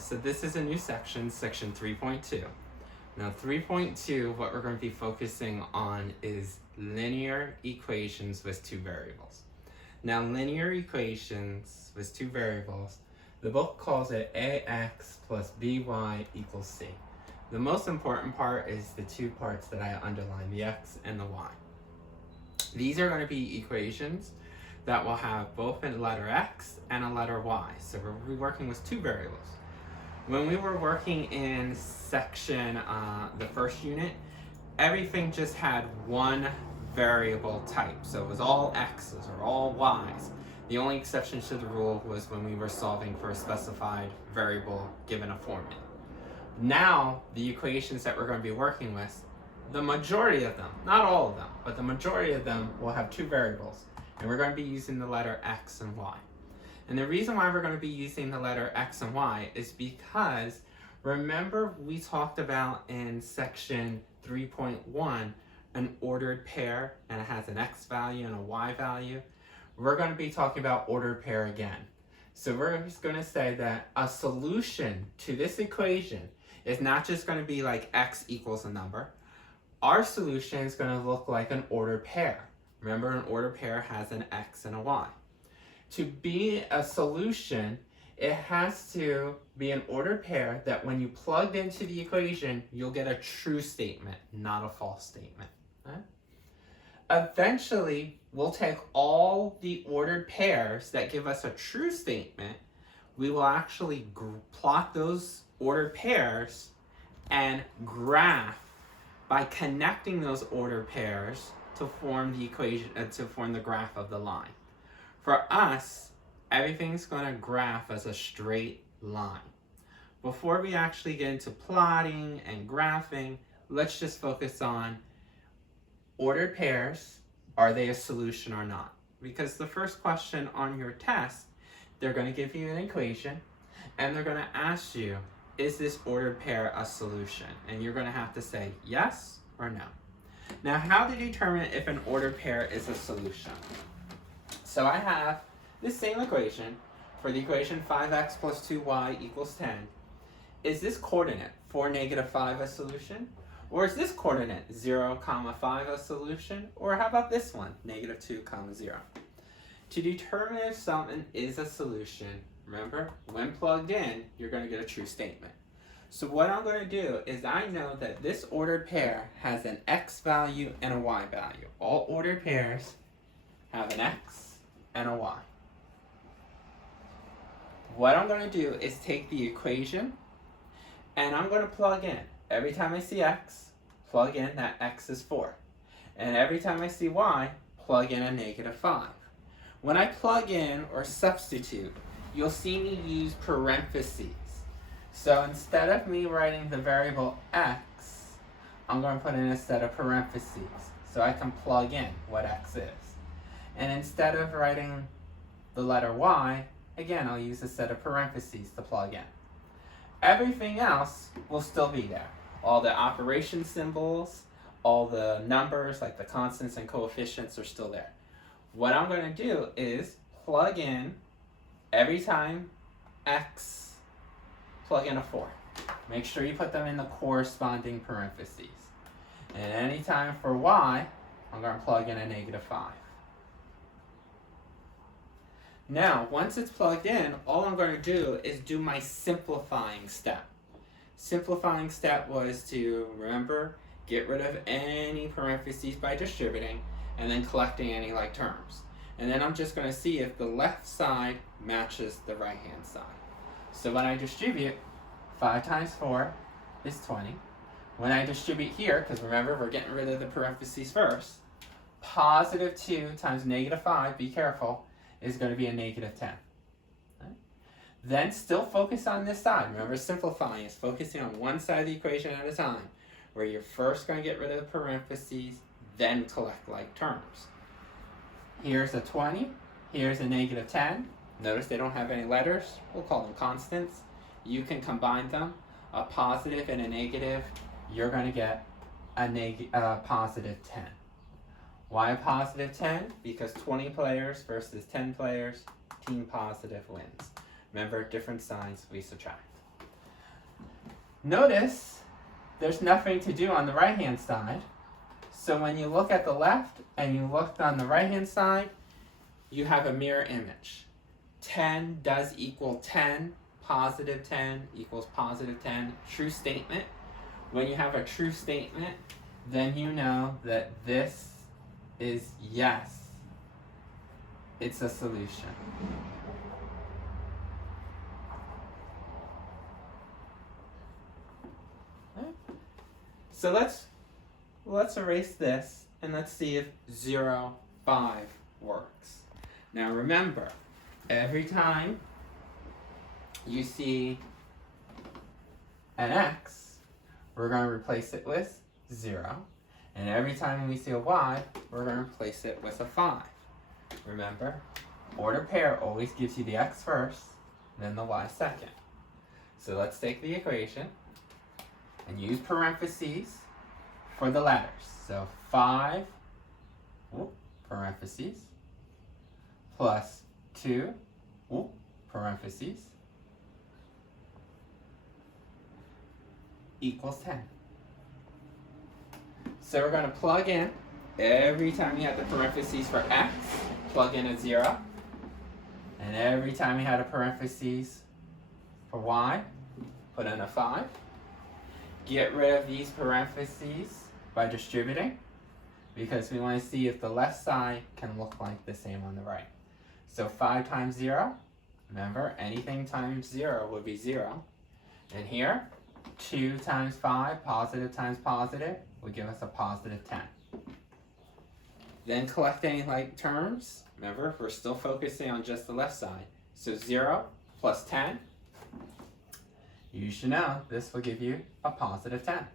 So this is a new section, section 3.2. Now 3.2, what we're going to be focusing on is linear equations with two variables. Now linear equations with two variables, the book calls it ax plus by equals c. The most important part is the two parts that I underlined, the x and the y. These are going to be equations that will have both a letter x and a letter y. So we're working with two variables. When we were working in section, the first unit, everything just had one variable type. So it was all x's or all y's. The only exception to the rule was when we were solving for a specified variable given a formula. Now, the equations that we're going to be working with, the majority of them, not all of them, but the majority of them will have two variables. And we're going to be using the letter x and y. And the reason why we're going to be using the letter x and y is because, remember we talked about in section 3.1 an ordered pair, and it has an x value and a y value. We're going to be talking about ordered pair again. So we're just going to say that a solution to this equation is not just going to be like x equals a number. Our solution is going to look like an ordered pair. Remember, an ordered pair has an x and a y. To be a solution, it has to be an ordered pair that when you plug into the equation, you'll get a true statement, not a false statement. Right? Eventually, we'll take all the ordered pairs that give us a true statement. We will actually plot those ordered pairs and graph by connecting those ordered pairs to form the equation, to form the graph of the line. For us, everything's going to graph as a straight line. Before we actually get into plotting and graphing, let's just focus on ordered pairs. Are they a solution or not? Because the first question on your test, they're going to give you an equation and they're going to ask you, is this ordered pair a solution? And you're going to have to say yes or no. Now, how to determine if an ordered pair is a solution? So I have this same equation for the equation 5x plus 2y equals 10. Is this coordinate 4, -5 a solution? Or is this coordinate 0, 5 a solution? Or how about this one, -2, 0? To determine if something is a solution, remember, when plugged in, you're going to get a true statement. So what I'm going to do is I know that this ordered pair has an x value and a y value. All ordered pairs have an x and a y. What I'm going to do is take the equation and I'm going to plug in. Every time I see x, plug in that x is 4. And every time I see y, plug in a -5. When I plug in or substitute, you'll see me use parentheses. So instead of me writing the variable x, I'm going to put in a set of parentheses so I can plug in what x is. And instead of writing the letter y, again, I'll use a set of parentheses to plug in. Everything else will still be there. All the operation symbols, all the numbers like the constants and coefficients are still there. What I'm going to do is plug in every time x, plug in a 4. Make sure you put them in the corresponding parentheses. And anytime for y, I'm going to plug in a -5. Now, once it's plugged in, all I'm going to do is do my simplifying step. Simplifying step was to, remember, get rid of any parentheses by distributing and then collecting any like terms. And then I'm just going to see if the left side matches the right-hand side. So when I distribute, 5 times 4 is 20. When I distribute here, because remember, we're getting rid of the parentheses first, +2 times -5, be careful, is going to be a -10. Right? Then still focus on this side. Remember, simplifying is focusing on one side of the equation at a time, where you're first going to get rid of the parentheses, then collect like terms. Here's a 20, here's a -10. Notice they don't have any letters. We'll call them constants. You can combine them. A positive and a negative, you're going to get a +10. Why a +10? Because 20 players versus 10 players, team positive wins. Remember, different signs, we subtract. Notice there's nothing to do on the right-hand side. So when you look at the left and you look on the right-hand side, you have a mirror image. 10 does equal 10, positive 10 equals positive 10, true statement. When you have a true statement, then you know that this is yes. It's a solution. So let's erase this and let's see if 0, 5 works. Now remember, every time you see an x, we're going to replace it with 0. And every time we see a y, we're going to replace it with a 5. Remember, ordered pair always gives you the x first, then the y second. So let's take the equation and use parentheses for the letters. So 5, parentheses, plus 2, parentheses, equals 10. So we're going to plug in, every time you have the parentheses for x, plug in a 0. And every time you had a parentheses for y, put in a 5. Get rid of these parentheses by distributing, because we want to see if the left side can look like the same on the right. So 5 times 0, remember, anything times 0 would be 0. And here, 2 times 5, positive times positive, would give us a positive 10. Then collect any like terms. Remember, we're still focusing on just the left side. So 0 plus 10, you should know this will give you a positive 10.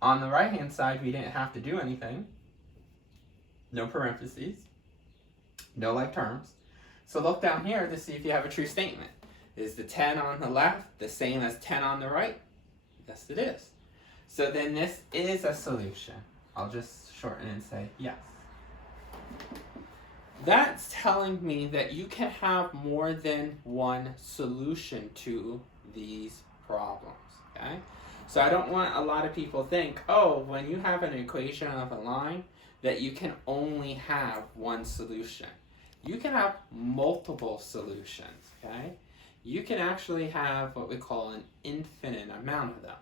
On the right-hand side, we didn't have to do anything. No parentheses, no like terms. So look down here to see if you have a true statement. Is the 10 on the left the same as 10 on the right? Yes, it is. So then this is a solution. I'll just shorten and say yes. That's telling me that you can have more than one solution to these problems, okay? So I don't want a lot of people think, oh, when you have an equation of a line, that you can only have one solution. You can have multiple solutions, okay? You can actually have what we call an infinite amount of them.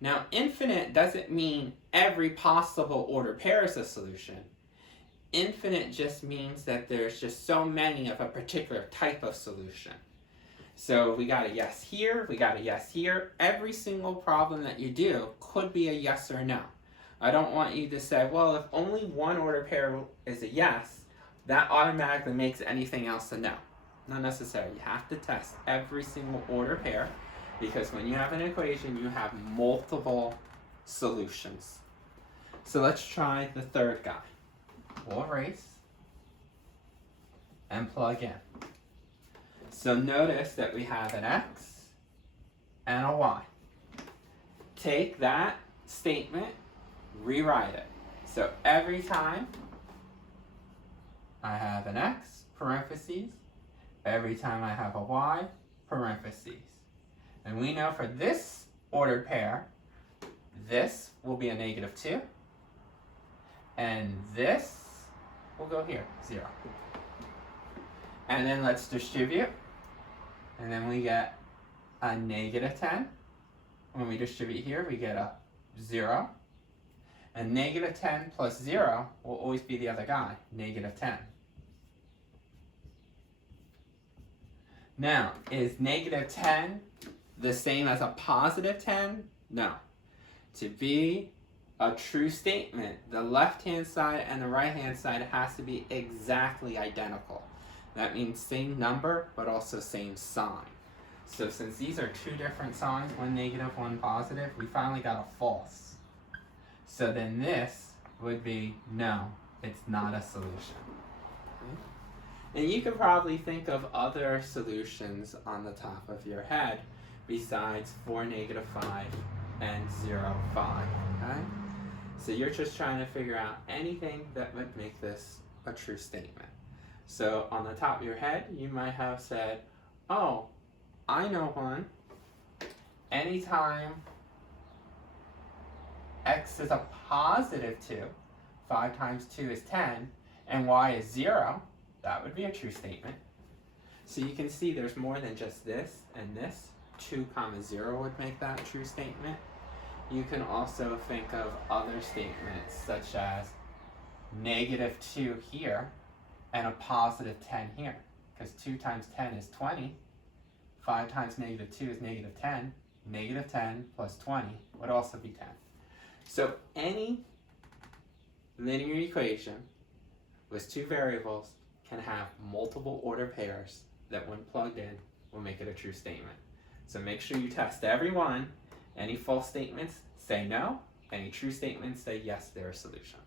Now, infinite doesn't mean every possible ordered pair is a solution. Infinite just means that there's just so many of a particular type of solution. So we got a yes here, we got a yes here. Every single problem that you do could be a yes or no. I don't want you to say, well, if only one ordered pair is a yes, that automatically makes anything else a no. Not necessarily. You have to test every single ordered pair, because when you have an equation, you have multiple solutions. So let's try the third guy. We'll erase and plug in. So notice that we have an x and a y. Take that statement, rewrite it. So every time I have an x, parentheses, every time I have a y, parentheses. And we know for this ordered pair, this will be a negative 2. And this will go here, 0. And then let's distribute. And then we get a negative 10. When we distribute here, we get a 0. And negative 10 plus 0 will always be the other guy, negative 10. Now, is negative 10 the same as a positive 10? No. To be a true statement, the left-hand side and the right-hand side has to be exactly identical. That means same number, but also same sign. So since these are two different signs, one negative, one positive, we finally got a false. So then this would be no, it's not a solution. And you can probably think of other solutions on the top of your head besides 4, negative 5, and 0, 5, okay? So you're just trying to figure out anything that would make this a true statement. So on the top of your head, you might have said, oh, I know one. anytime x is a positive 2, 5 times 2 is 10, and y is 0, that would be a true statement. So you can see there's more than just this and this. 2 comma 0 would make that a true statement. You can also think of other statements such as negative 2 here and a positive 10 here, because 2 times 10 is 20, 5 times negative 2 is negative 10, negative 10 plus 20 would also be 10. So any linear equation with 2 variables can have multiple order pairs that when plugged in will make it a true statement. So make sure you test every one. Any false statements, say no. Any true statements, say yes, they're a solution.